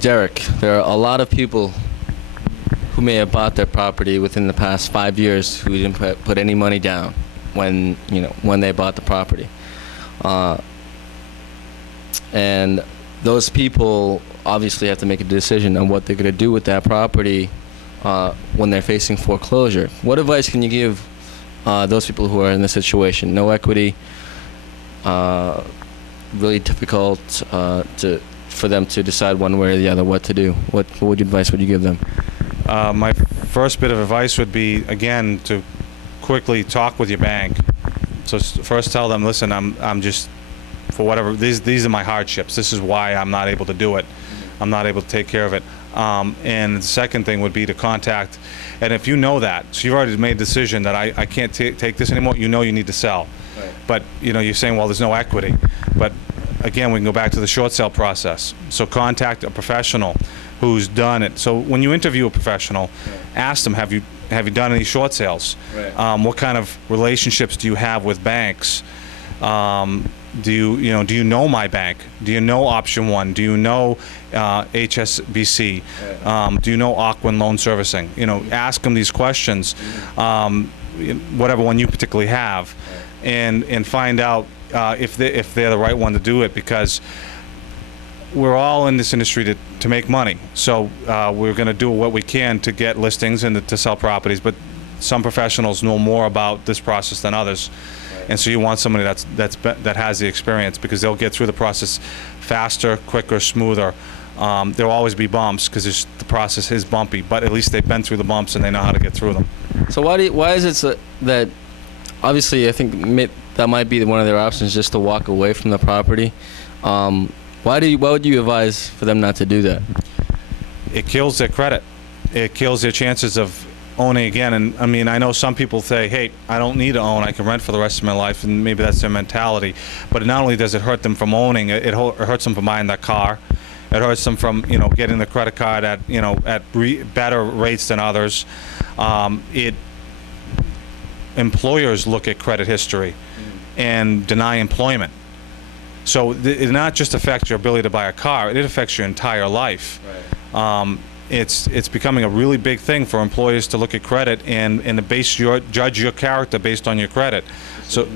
Derek, there are a lot of people who may have bought their property within the past 5 years who didn't put any money down when they bought the property. And those people obviously have to make a decision on what they're going to do with that property when they're facing foreclosure. What advice can you give those people who are in this situation? No equity, really difficult for them to decide one way or the other what to do. What advice would you give them? My first bit of advice would be, again, to quickly talk with your bank. So first tell them, listen, I'm just, for whatever, these are my hardships. This is why I'm not able to do it. I'm not able to take care of it. And the second thing would be to contact, and if you know that, so you've already made a decision that I can't take this anymore, you need to sell. Right. But you're saying, well, there's no equity. But again, we can go back to the short sale process. So contact a professional who's done it. So when you interview a professional, ask them, have you done any short sales? Right. What kind of relationships do you have with banks? Do you know my bank? Do you know Option One? Do you know HSBC? Right. Do you know Ocwen Loan Servicing? Ask them these questions, whatever one you particularly have, right. and find out if they're the right one to do it, because we're all in this industry to make money. So we're going to do what we can to get listings and to sell properties, but some professionals know more about this process than others. And so you want somebody that has the experience, because they'll get through the process faster, quicker, smoother. There'll always be bumps because the process is bumpy, but at least they've been through the bumps and they know how to get through them. So why is it that obviously I think that might be one of their options, just to walk away from the property? Why would you advise for them not to do that? It kills their credit. It kills their chances of owning again. And I mean, I know some people say, hey, I don't need to own, I can rent for the rest of my life, and maybe that's their mentality. But not only does it hurt them from owning, it hurts them from buying that car. It hurts them from getting the credit card at better rates than others. Employers look at credit history and deny employment. So it not just affects your ability to buy a car, it affects your entire life. Right. It's becoming a really big thing for employers to look at credit and to judge your character based on your credit. So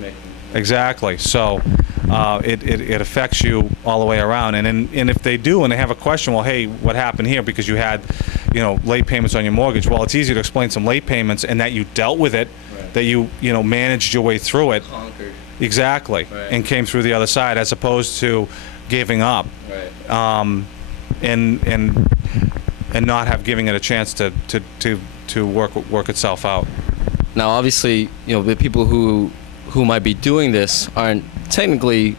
exactly. So it affects you all the way around. And if they do and they have a question, well, hey, what happened here? Because you had late payments on your mortgage. Well, it's easy to explain some late payments and that you dealt with it, right. That you managed your way through it. Conquered. Exactly. Right. And came through the other side, as opposed to giving up. Right. And not giving it a chance to work itself out. Now, obviously, the people who might be doing this aren't technically,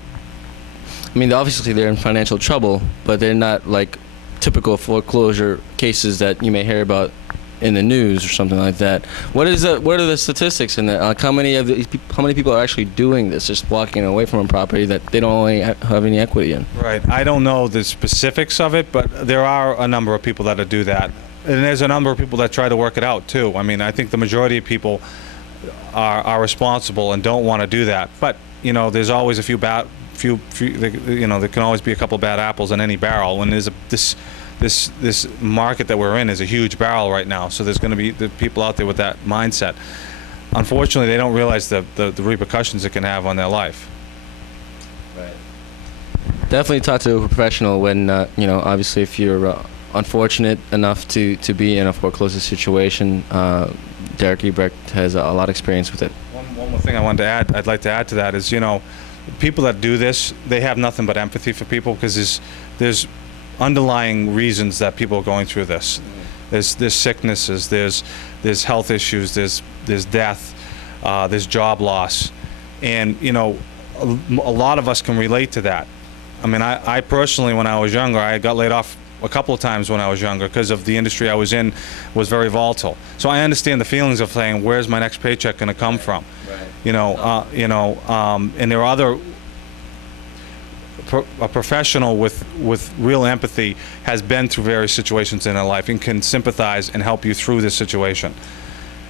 I mean, obviously they're in financial trouble, but they're not like typical foreclosure cases that you may hear about in the news or something like that. What are the statistics in that? How many people are actually doing this, just walking away from a property that they don't really have any equity in? Right. I don't know the specifics of it, but there are a number of people that do that, and there's a number of people that try to work it out too. I mean, I think the majority of people are responsible and don't want to do that. But there's always a few there can always be a couple bad apples in any barrel. And there's this market that we're in is a huge barrel right now, so there's going to be the people out there with that mindset. Unfortunately, they don't realize the repercussions it can have on their life. Right. Definitely talk to a professional when obviously if you're unfortunate enough to be in a foreclosure situation. Derek Ebrecht has a lot of experience with it. One more thing I'd like to add to that is, people that do this, they have nothing but empathy for people, because there's underlying reasons that people are going through this. There's sicknesses, there's health issues, there's death, there's job loss, and a lot of us can relate to that. I mean, I personally, when I was younger, I got laid off a couple of times when I was younger because of the industry I was in was very volatile. So I understand the feelings of saying, where's my next paycheck going to come from? Right. And there are a professional with real empathy has been through various situations in their life and can sympathize and help you through this situation.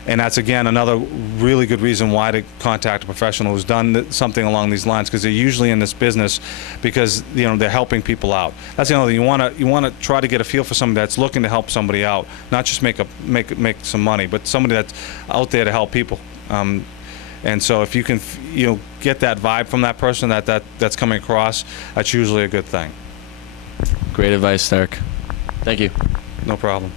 And that's, again, another really good reason why to contact a professional who's done something along these lines, because they're usually in this business because, you know, they're helping people out. That's the other thing. You want to try to get a feel for somebody that's looking to help somebody out, not just make some money, but somebody that's out there to help people. And so if you can, you know, get that vibe from that person that's coming across, that's usually a good thing. Great advice, Derek. Thank you. No problem.